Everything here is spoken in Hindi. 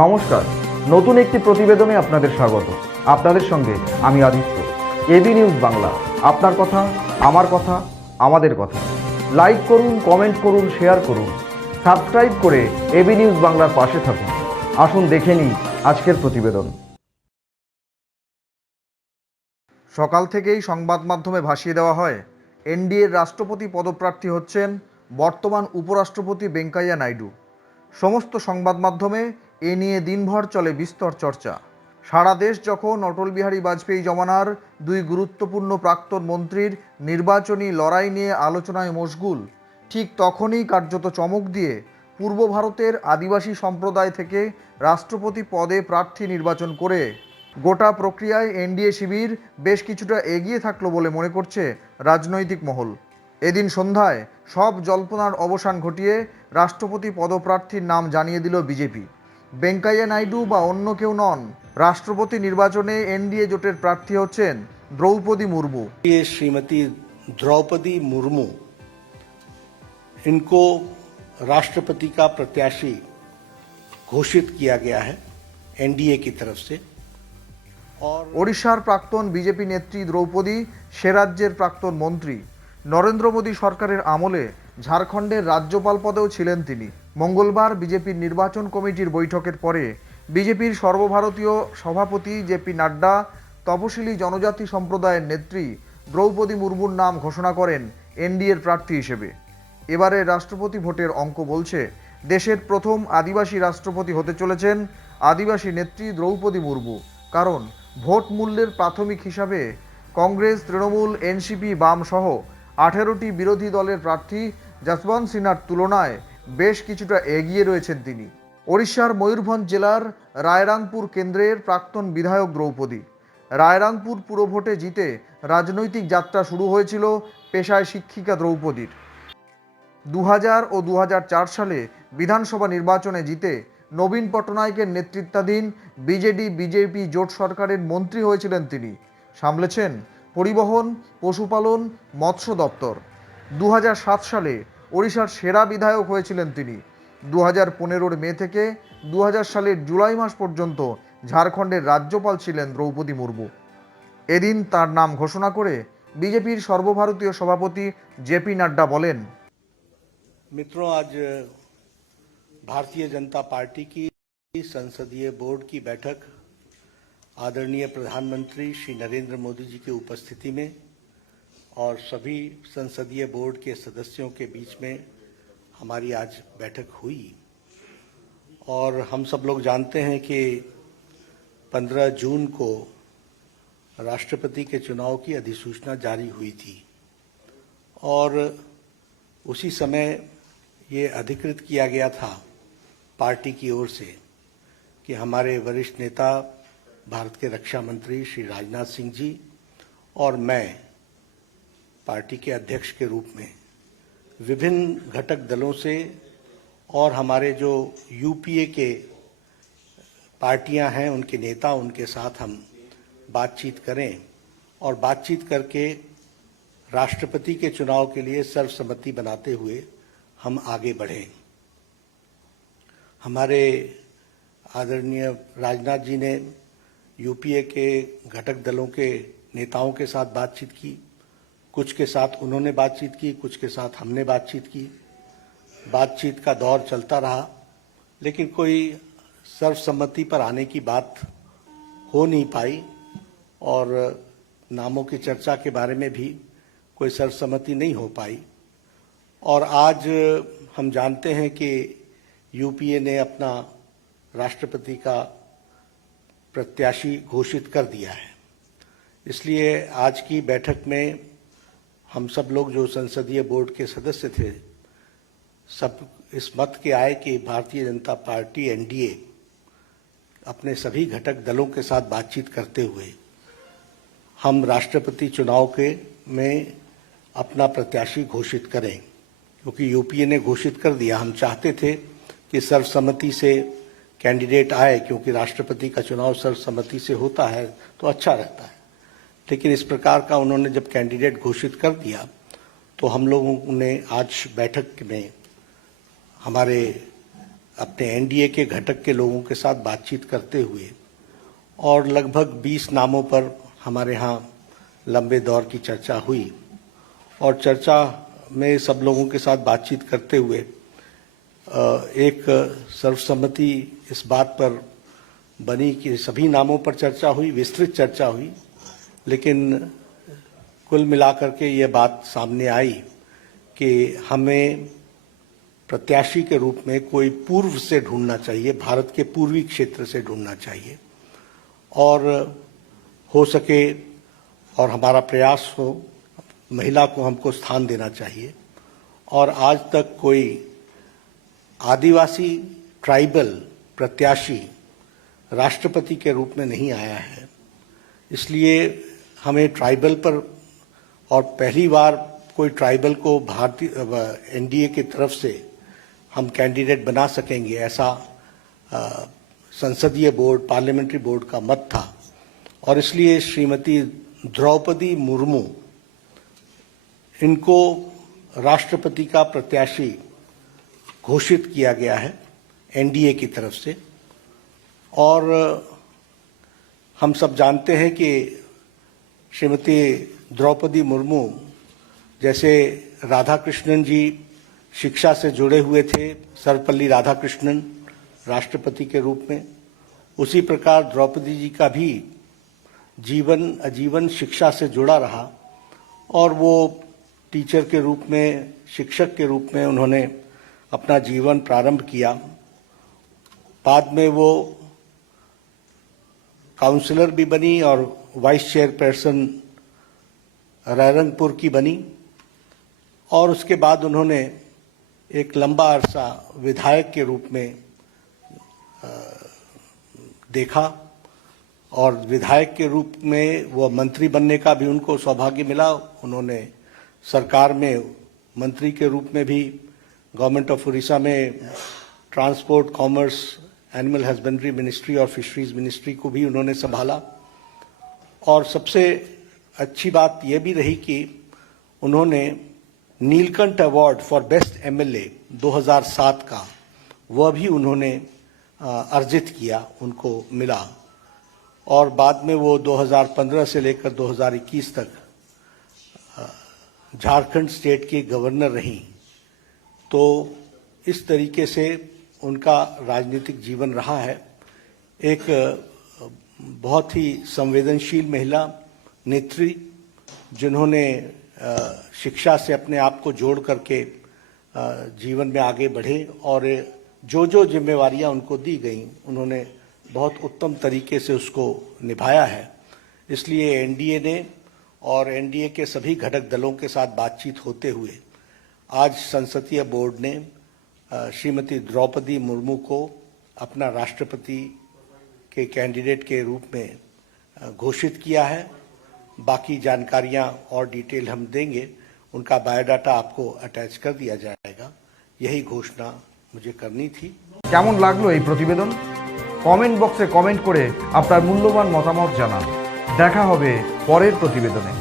নমস্কার, নতুন একটি প্রতিবেদনে আপনাদের স্বাগত। আপনাদের সঙ্গে আমি আদিত্য। এবি নিউজ বাংলা, আপনার কথা, আমার কথা, আমাদের কথা। লাইক করুন, কমেন্ট করুন, শেয়ার করুন, সাবস্ক্রাইব করে এবি নিউজ বাংলার পাশে থাকুন। আসুন দেখে নিই আজকের প্রতিবেদন। সকাল থেকেই সংবাদ মাধ্যমে ভাসিয়ে দেওয়া হয়, এনডিএর রাষ্ট্রপতি পদপ্রার্থী হচ্ছেন বর্তমান উপরাষ্ট্রপতি ভেঙ্কাইয়া নাইডু। সমস্ত সংবাদ মাধ্যমে এ নিয়ে দিনভর চলে বিস্তর চর্চা। সারা দেশ যখন অটল বিহারী বাজপেয়ী জমানার দুই গুরুত্বপূর্ণ প্রাক্তন মন্ত্রীর নির্বাচনী লড়াই নিয়ে আলোচনায় মশগুল, ঠিক তখনই কার্যত চমক দিয়ে পূর্ব ভারতের আদিবাসী সম্প্রদায় থেকে রাষ্ট্রপতি পদে প্রার্থী নির্বাচন করে গোটা প্রক্রিয়ায় এনডিএ শিবির বেশ কিছুটা এগিয়ে থাকলো বলে মনে করছে রাজনৈতিক মহল। এদিন সন্ধ্যায় সব জল্পনার অবসান ঘটিয়ে রাষ্ট্রপতি পদপ্রার্থীর নাম জানিয়ে দিল বিজেপি। ভেঙ্কাইয়া নাইডু বা অন্য কেউ নন, রাষ্ট্রপতি নির্বাচনে এনডিএ জোটের প্রার্থী হচ্ছেন দ্রৌপদী মুর্মু। ये श्रीमती द्रौपदी मुर्मू, इनको राष्ट्रपति का प्रत्याशी घोषित किया गया है एनडीए की तरफ से। और ওড়িশার প্রাক্তন বিজেপি নেত্রী দ্রৌপদী সে রাজ্যের প্রাক্তন মন্ত্রী। নরেন্দ্র মোদী সরকারের আমলে ঝাড়খণ্ডের রাজ্যপাল পদেও ছিলেন তিনি। মঙ্গলবার বিজেপির নির্বাচন কমিটির বৈঠকের পরে বিজেপির সর্বভারতীয় সভাপতি জেপি নাড্ডা তপশিলি জনজাতি সম্প্রদায়ের নেত্রী দ্রৌপদী মুর্মুর নাম ঘোষণা করেন এনডিএর প্রার্থী হিসেবে। এবারের রাষ্ট্রপতি ভোটের অঙ্ক বলছে, দেশের প্রথম আদিবাসী রাষ্ট্রপতি হতে চলেছেন আদিবাসী নেত্রী দ্রৌপদী মুর্মু। কারণ ভোট মূল্যের প্রাথমিক হিসাবে কংগ্রেস, তৃণমূল, এনসিপি, বাম সহ 18টি বিরোধী দলের প্রার্থী যশবন্ত সিনহার তুলনায় বেশ কিছুটা এগিয়ে রয়েছেন তিনি। ওড়িশার ময়ূরভঞ্জ জেলার রায়রাংপুর কেন্দ্রের প্রাক্তন বিধায়ক দ্রৌপদী। রায়রাংপুর পুরভোটে জিতে রাজনৈতিক যাত্রা শুরু হয়েছিল পেশায় শিক্ষিকা দ্রৌপদীর। 2000 ও 2004 সালে বিধানসভা নির্বাচনে জিতে নবীন পটনায়কের নেতৃত্বাধীন বিজেপি জোট সরকারের মন্ত্রী হয়েছিলেন তিনি। সামলেছেন পরিবহন, পশুপালন, মৎস্য দপ্তর। 2007 সালে ওড়িশার সেরা বিধায়ক হয়েছিলেন তিনি। 2015 মে থেকে 2000 সালের জুলাই মাস পর্যন্ত ঝাড়খণ্ডের রাজ্যপাল ছিলেন দ্রৌপদী মুর্মু। এদিন তার নাম ঘোষণা করে বিজেপির সর্বভারতীয় সভাপতি জেপি নাড্ডা বলেন, मित्रों, आज भारतीय जनता पार्टी की संसदीय बोर्ड की बैठक आदरणीय प्रधानमंत्री श्री नरेंद्र मोदी जी की उपस्थिति में और सभी संसदीय बोर्ड के सदस्यों के बीच में हमारी आज बैठक हुई। और हम सब लोग जानते हैं कि 15 जून को राष्ट्रपति के चुनाव की अधिसूचना जारी हुई थी और उसी समय ये अधिकृत किया गया था पार्टी की ओर से कि हमारे वरिष्ठ नेता भारत के रक्षा मंत्री श्री राजनाथ सिंह जी और मैं पार्टी के अध्यक्ष के रूप में विभिन्न घटक दलों से और हमारे जो यूपीए के पार्टियां हैं उनके नेता, उनके साथ हम बातचीत करें और बातचीत करके राष्ट्रपति के चुनाव के लिए सर्वसम्मति बनाते हुए हम आगे बढ़े। हमारे आदरणीय राजनाथ जी ने यूपीए के घटक दलों के नेताओं के साथ बातचीत की, कुछ के साथ उन्होंने बातचीत की, कुछ के साथ हमने बातचीत की। बातचीत का दौर चलता रहा, लेकिन कोई सर्वसम्मति पर आने की बात हो नहीं पाई और नामों की चर्चा के बारे में भी कोई सर्वसम्मति नहीं हो पाई। और आज हम जानते हैं कि यूपीए ने अपना राष्ट्रपति का प्रत्याशी घोषित कर दिया है। इसलिए आज की बैठक में हम सब लोग जो संसदीय बोर्ड के सदस्य थे, सब इस मत के आए कि भारतीय जनता पार्टी एनडीए अपने सभी घटक दलों के साथ बातचीत करते हुए हम राष्ट्रपति चुनाव में अपना प्रत्याशी घोषित करें। क्योंकि यूपीए ने घोषित कर दिया, हम चाहते थे कि सर्वसम्मति से कैंडिडेट आए, क्योंकि राष्ट्रपति का चुनाव सर्वसम्मति से होता है तो अच्छा रहता है। लेकिन इस प्रकार का उन्होंने जब कैंडिडेट घोषित कर दिया तो हम लोगों ने आज बैठक में हमारे अपने एनडीए के घटक के लोगों के साथ बातचीत करते हुए और लगभग 20 नामों पर हमारे यहाँ लंबे दौर की चर्चा हुई और चर्चा में सब लोगों के साथ बातचीत करते हुए एक सर्वसम्मति इस बात पर बनी कि सभी नामों पर चर्चा हुई, विस्तृत चर्चा हुई, लेकिन कुल मिलाकर के ये बात सामने आई कि हमें प्रत्याशी के रूप में कोई पूर्व से ढूंढना चाहिए, भारत के पूर्वी क्षेत्र से ढूंढना चाहिए और हो सके और हमारा प्रयास हो महिला को हमको स्थान देना चाहिए। और आज तक कोई आदिवासी ट्राइबल प्रत्याशी राष्ट्रपति के रूप में नहीं आया है, इसलिए हमें ट्राइबल पर और पहली बार कोई ट्राइबल को भारतीय एनडीए की तरफ से हम कैंडिडेट बना सकेंगे ऐसा संसदीय बोर्ड, पार्लियामेंट्री बोर्ड का मत था और इसलिए श्रीमती द्रौपदी मुर्मू इनको राष्ट्रपति का प्रत्याशी घोषित किया गया है एनडीए की तरफ से। और हम सब जानते हैं कि श्रीमती द्रौपदी मुर्मू जैसे राधाकृष्णन जी शिक्षा से जुड़े हुए थे, सर्वपल्ली राधाकृष्णन राष्ट्रपति के रूप में, उसी प्रकार द्रौपदी जी का भी जीवन आजीवन शिक्षा से जुड़ा रहा और वो टीचर के रूप में, शिक्षक के रूप में उन्होंने अपना जीवन प्रारंभ किया। बाद में वो काउंसलर भी बनी और वाइस चेयरपर्सन रायरंगपुर की बनी और उसके बाद उन्होंने एक लंबा अरसा विधायक के रूप में देखा और विधायक के रूप में वो मंत्री बनने का भी उनको सौभाग्य मिला। उन्होंने सरकार में मंत्री के रूप में भी गवर्नमेंट ऑफ उड़ीसा में transport, commerce, animal husbandry ministry और फिशरीज मिनिस्ट्री को भी उन्होंने संभाला। और सबसे अच्छी बात यह भी रही कि उन्होंने Neelkanth award for best MLA 2007 का वह भी उन्होंने अर्जित किया, उनको मिला। और बाद में वो 2015 से लेकर 2021 तक झारखंड स्टेट की गवर्नर रहीं। तो इस तरीके से उनका राजनीतिक जीवन रहा है। एक बहुत ही संवेदनशील महिला नेत्री जिन्होंने शिक्षा से अपने आप को जोड़ करके जीवन में आगे बढ़े और जो जो जिम्मेवारियां उनको दी गई उन्होंने बहुत उत्तम तरीके से उसको निभाया है। इसलिए एनडीए ने और एनडीए के सभी घटक दलों के साथ बातचीत होते हुए आज संसदीय बोर्ड ने श्रीमती द्रौपदी मुर्मू को अपना राष्ट्रपति के कैंडिडेट के रूप में घोषित किया है। बाकी जानकारियां और डिटेल हम देंगे, उनका बायोडाटा आपको अटैच कर दिया जाएगा। यही घोषणा मुझे करनी थी। কেমন লাগলো এই প্রতিবেদন? কমেন্ট বক্সে কমেন্ট করে আপনার মূল্যবান মতামত জানান। দেখা হবে পরের প্রতিবেদনে।